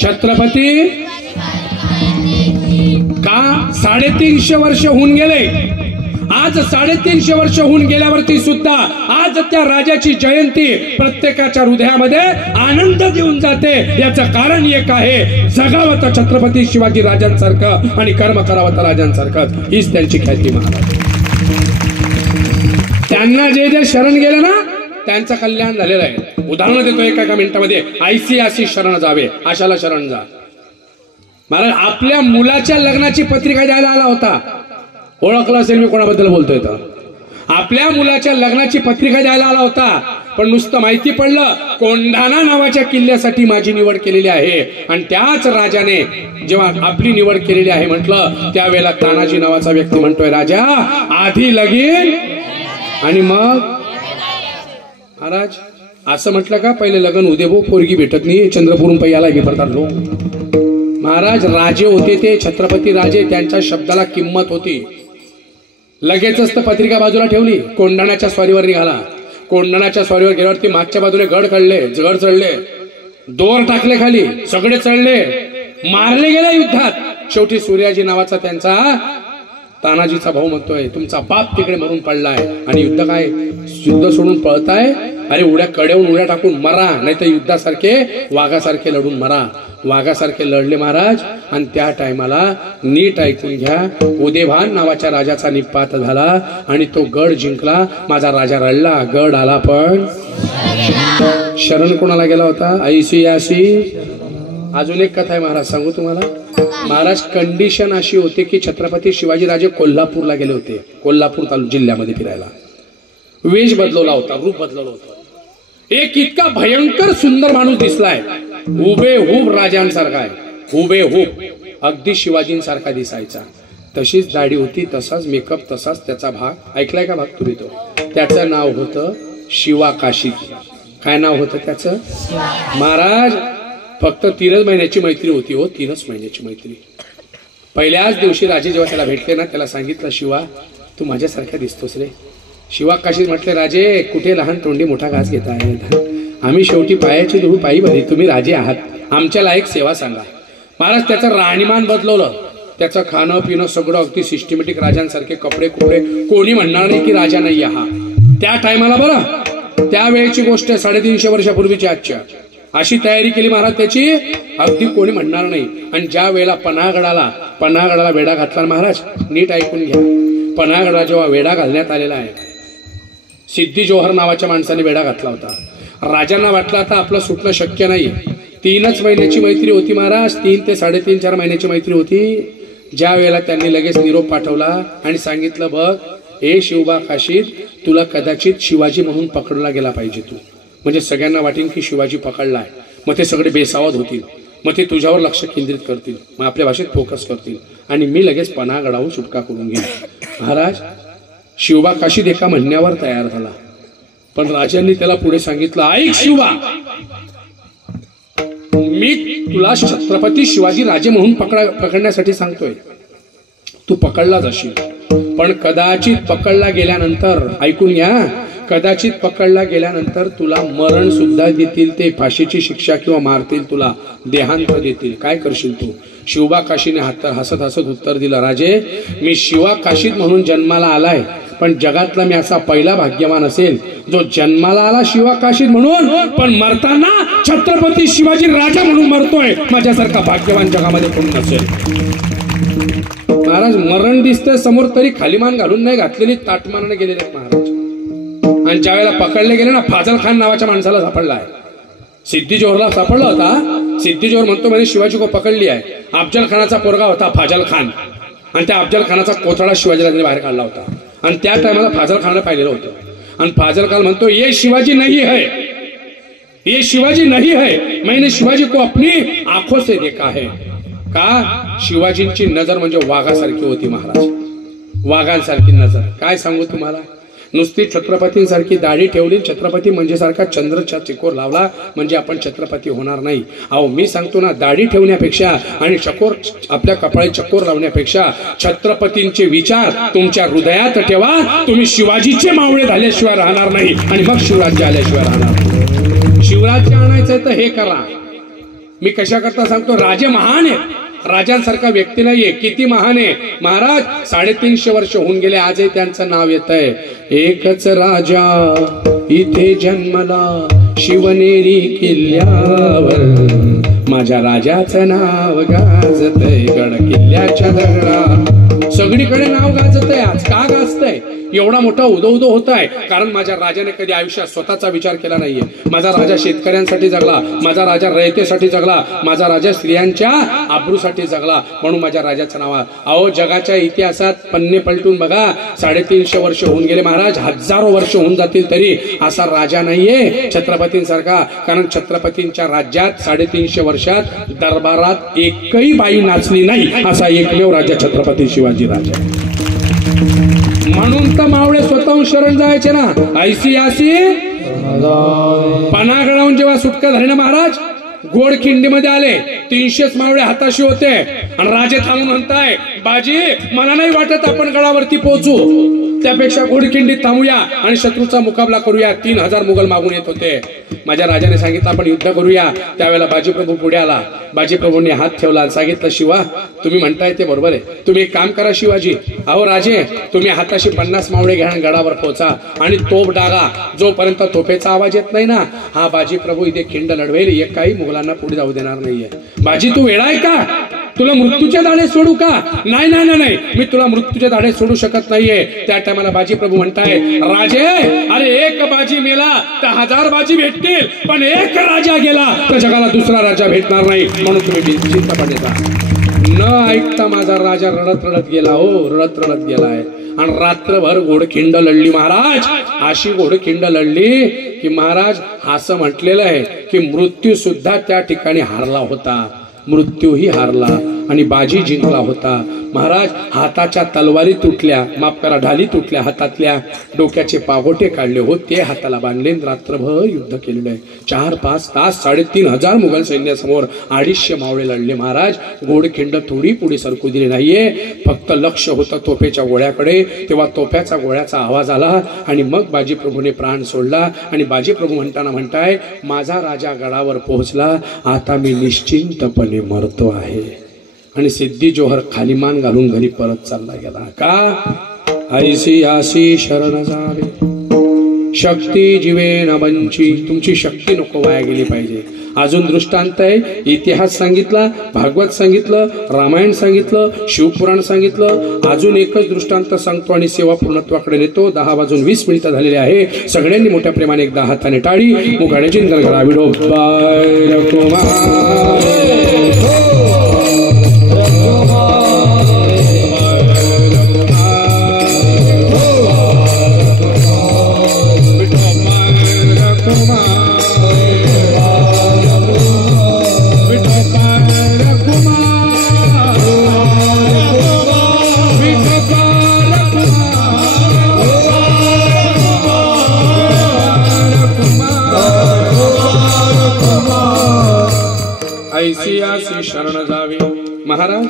छत्रपती का 350 वर्ष होऊन गेले. आज 350 वर्ष होऊन गेल्यावरती सुद्धा आज त्या राजाची जयंती प्रत्येकाच्या हृदयामध्ये आनंद देऊन जाते. याचं कारण एक आहे, जगावं तर छत्रपती शिवाजी राजांसारखं आणि कर्म करावं तर राजांसारखं. हीच त्यांची ख्याती महाराज. त्यांना जे जे शरण गेले ना त्यांचं कल्याण झालेलं आहे. उदाहरण देतो एका मिनिटामध्ये. ऐसी शरण जावे, आशाला शरण जा. महाराज आपल्या मुलाच्या लग्नाची पत्रिका द्यायला आला होता. ओळखलं असेल मी कोणाबद्दल बोलतोय तर. आपल्या मुलाच्या लग्नाची पत्रिका द्यायला आला होता. पण नुसतं माहिती पडलं कोंढाणा नावाच्या किल्ल्यासाठी माझी निवड केलेली आहे. आणि त्याच राजाने जेव्हा आपली निवड केलेली आहे म्हटलं, त्यावेळेला तानाजी नावाचा व्यक्ती म्हणतोय, राजा आधी लगीन आणि मग. महाराज असं म्हटलं का पहिले लग्न उदे भाऊ, पोरगी भेटत नाही, चंद्रपूरून पैयाला घेतात लोक. महाराज राजे होते ते छत्रपती राजे, त्यांच्या शब्दाला किंमत होती. लगेचच तर पत्रिका बाजूला ठेवली. कोंढाण्याच्या स्वारीवर निघाला. कोंढाण्याच्या स्वारीवर गेल्यावरती मागच्या बाजूने गड चढले, दोर टाकले खाली, सगळे चढले, मारले गेले युद्धात. शेवटी सूर्याजी नावाचा त्यांचा तानाजीचा भाऊ म्हणतोय, तुमचा बाप तिकडे मरून पडलाय आणि युद्ध काय, युद्ध सोडून पळताय? अरे उड्या कड्यावून उड्या टाकून मरा, नाही तर युद्धासारखे वाघासारखे लढून मरा. वाघासारखे लढले महाराज. आणि त्या टायमाला नीट ऐकून घ्या, उदयभान नावाच्या राजाचा निपात झाला आणि तो गड जिंकला. माझा राजा रडला, गड आला पण शरण कोणाला गेला होता? ऐशी. अजून एक कथा आहे महाराज, सांगू तुम्हाला. महाराज कंडिशन अशी होती की छत्रपती शिवाजी राजे कोल्हापूरला गेले होते. कोल्हापूर जिल्ह्यामध्ये फिरायला. वेश बदलवला होता, रूप बदलवलं होतं. एक इतका भयंकर सुंदर माणूस दिसलाय, हुबेहूब राजांसारखा आहे, हुबेहूब अगदी शिवाजींसारखा दिसायचा. तशीच दाढी होती, तसाच मेकअप, तसाच त्याचा भाग. ऐकलाय का भाग तुम्ही तो? त्याचं नाव होतं शिवा काशीद. काय नाव होतं त्याचं? महाराज फक्त 3 महिन्याची मैत्री होती हो, 3 महिन्याची मैत्री. पहिल्याच दिवशी राजे जेव्हा त्याला भेटले ना, त्याला सांगितलं, शिवा तू माझ्यासारखा दिसतोस रे. शिवा काशीद म्हटले, राजे कुठे लहान तोंडी मोठा घास घेता आहेत. आम्ही शेवटी पायाची धूळ पायी भरी, तुम्ही राजे आहात, आमच्या लायक सेवा सांगा. महाराज त्याचं राहणीमान बदलवलं. त्याचं खाणं पिणं सगळं अगदी सिस्टमॅटिक, राजांसारखे कपडे कुपडे. कोणी म्हणणार नाही की राजा नाही हा. त्या टायमाला बरं, त्यावेळेची गोष्ट 350 वर्षापूर्वीची आजच्या. अशी तयारी केली महाराज त्याची, अगदी कोणी म्हणणार नाही. आणि ज्या वेळेला पन्हागडाला वेढा घातला महाराज, नीट ऐकून घ्या. पन्हागडाला जेव्हा वेढा घालण्यात आलेला आहे, सिद्धी जोहर नावाच्या माणसाने वेढा घातला होता. राजांना वाटलं आता आपलं सुटणं शक्य नाही. 3 महिन्याची मैत्री होती महाराज, 3 ते 3.5-4 महिन्याची मैत्री होती. ज्या वेळेला त्यांनी लगेच निरोप पाठवला आणि सांगितलं, बघ हे शिवबा काशीद, तुला कदाचित शिवाजी म्हणून पकडला गेला पाहिजे तू. म्हणजे सगळ्यांना वाटेल की शिवाजी पकडलाय, मग ते सगळे बेसावध होतील, मग ते तुझ्यावर लक्ष केंद्रित करतील, मग आपल्या भाषेत फोकस करतील आणि मी लगेच पन्हागडाहून सुटका करून घेईन. महाराज शिवबा काशीद एका म्हणण्यावर तयार झाला. पण राजांनी त्याला पुढे सांगितलं, ऐक शिवबा, मी तुला छत्रपती शिवाजी राजे म्हणून पकडण्यासाठी सांगतोय. तू पकडला जाशील, पण कदाचित पकडला गेल्यानंतर, ऐकून घ्या, कदाचित पकडला गेल्यानंतर तुला मरण सुद्धा देतील ते, फाशीची शिक्षा किंवा मारतील, तुला देहांत देतील. काय करशील तू? शिवबा काशीने हसत हसत उत्तर दिलं, राजे मी शिवा काशीद म्हणून जन्माला आलाय, पण जगातला मी असा पहिला भाग्यवान असेल जो जन्माला आला शिवा काशीद म्हणून, पण मरताना छत्रपती शिवाजी राजा म्हणून मरतोय. माझ्यासारखा भाग्यवान जगामध्ये कोणी नसेल. महाराज मरण दिसतंय समोर, तरी खालीमान घालून नाही घातलेली, ताटमानाने गेलेले महाराज. आणि ज्या वेळेला पकडले गेले ना, फाजल खान नावाच्या माणसाला सापडलाय. सिद्धी जोहरला सापडला होता. सिद्धी जोहर म्हणतो म्हणजे शिवाजी को पकडली आहे. अफजल खानाचा पोरगा होता फाजल खान, आणि त्या अफजल खानाचा कोथळा शिवाजीराजांनी बाहेर काढला होता. आणि त्या टायमाला फाजल खानाला पाहिलेलं होतं. आणि फाजल खान म्हणतो, ये शिवाजी नहीं है, ये शिवाजी नहीं है, मैंने शिवाजी को अपनी आंखों से देखा है. का? शिवाजींची नजर म्हणजे वाघासारखी होती महाराज, वाघांसारखी नजर. काय सांगू तुम्हाला, नुसती छत्रपतींसारखी दाढी ठेवली, छत्रपती म्हणजे सारखा चंद्रच्या चिकोर लावला म्हणजे आपण छत्रपती होणार नाही. अहो मी सांगतो ना, दाढी ठेवण्यापेक्षा आणि चकोर आपल्या कपाळी चकोर लावण्यापेक्षा छत्रपतींचे विचार तुमच्या हृदयात ठेवा. तुम्ही शिवाजीचे मावळे झाल्याशिवाय राहणार नाही आणि मग शिवराज्य आल्याशिवाय राहणार. शिवराज्य आणायचंय तर हे करा. मी कशा करता सांगतो, राजे महान आहेत, राजांसारखा व्यक्ती नाहीये. किती महान आहे महाराज. 350 वर्ष होऊन गेले, आजही त्यांचं नाव येत आहे. एकच राजा इथे जन्मला शिवनेरी किल्ल्यावर, माझ्या राजाचं नाव गाजतय गड किल्ल्याच्या दगडा. सगळीकडे नाव गाजतय. आज का गाजतय? एवढा मोठा उदो होत आहे कारण माझ्या राजाने कधी आयुष्यात स्वतःचा विचार केला नाहीये. माझा राजा शेतकऱ्यांसाठी जगला, माझा राजा रयतेसाठी जगला, माझा राजा स्त्रियांच्या आबरूसाठी जगला, म्हणून माझ्या राजाचं नाव आहे. अहो जगाच्या इतिहासात पन्ने पलटून बघा, 350 वर्ष होऊन गेले महाराज, हजारो वर्ष होऊन जातील तरी असा राजा नाहीये छत्रपतींसारखा. कारण छत्रपतींच्या राज्यात 350 वर्षात दरबारात एकही बाई नाचली नाही असा एकमेव राजा छत्रपती शिवाजी राजा. म्हणून तर मावळे स्वतःहून शरण जायचे ना. ऐसी आसी पनागडाहून जेव्हा सुटका झाली ना महाराज, गोड खिंडीमध्ये आले, 300 मावळे हाताशी होते आणि राजे थांबून म्हणताय, बाजी मला नाही वाटत आपण गडावरती पोहोचू, त्यापेक्षा घोडखिंडीत थांबूया आणि शत्रूचा मुकाबला करूया. 3000 मुघल मागून येत होते. माझ्या राजाने सांगितलं आपण युद्ध करूया. त्यावेळेला बाजीप्रभू पुढे आला. बाजीप्रभूंनी हात ठेवला, सांगितलं शिवा तुम्ही म्हणताय ते बरोबर आहे, तुम्ही एक काम करा शिवाजी, अहो राजे तुम्ही हाताशी 50 मावळे घ्या आणि गडावर पोहोचा आणि तोफ डागा, जोपर्यंत तोफेचा आवाज येत नाही ना हा बाजीप्रभू इथे खिंड लढवेल, एकाही मुघलांना पुढे जाऊ देणार नाहीये. बाजी तू वेळा आहे का? तुला मृत्यूचे दाढे सोडू का? नाही नाही नाही, मी तुला मृत्यूचे दाढे सोडू शकत नाहीये. त्या टायमाला बाजी प्रभू म्हणताय, राजे अरे एक बाजी मेला तर 1000 बाजी भेटतील, पण एक राजा गेला तर जगाला दुसरा राजा भेटणार नाही, म्हणून तुम्ही चिंतापणे जा. न ऐकता माझा राजा रडत रडत गेला. हो रडत रडत गेलाय आणि रात्रभर घोडखिंड लढली महाराज. अशी घोडखिंड लढली की महाराज असं म्हटलेलं आहे की मृत्यू सुद्धा त्या ठिकाणी हारला होता, मृत्यूही हारला आणि बाजी जिंकला होता. महाराज हाताच्या तलवारी तुटल्या, माफ करा ढाली तुटल्या हातातल्या, डोक्याचे पागोटे काढले होते, हाताला बांधले, रात्रभर युद्ध केलेलं आहे. 4-5 तास 3500 मुघल सैन्यासमोर 250 मावळे लढले महाराज. घोडखिंड थोडी पुढे सरकू दिली नाहीये, फक्त लक्ष होतं तोफेच्या गोळ्याकडे. तेव्हा तोफ्याचा गोळ्याचा आवाज आला आणि मग बाजीप्रभूने प्राण सोडला. आणि बाजीप्रभू म्हणताय, माझा राजा गडावर पोहोचला, आता मी निश्चिंतपणे मरतो आहे. आणि सिद्धी जोहर खाली मान घालून घरी परत चालला गेला. का? ऐसी आसी शरण जावे शक्ती जीवे न बंची. तुमची शक्ती नको वाया गेली पाहिजे. अजून दृष्टांत आहे, इतिहास सांगितला, भागवत सांगितलं, रामायण सांगितलं, शिवपुराण सांगितलं. अजून एकच दृष्टांत सांगतो आणि सेवा पूर्णत्वाकडे नेतो. 10:20 झालेले आहे. सगळ्यांनी मोठ्या प्रेमाने एकदा हाताने टाळी मुखाने चिंतन करा. ऐसी आसी शरण जावे. महाराज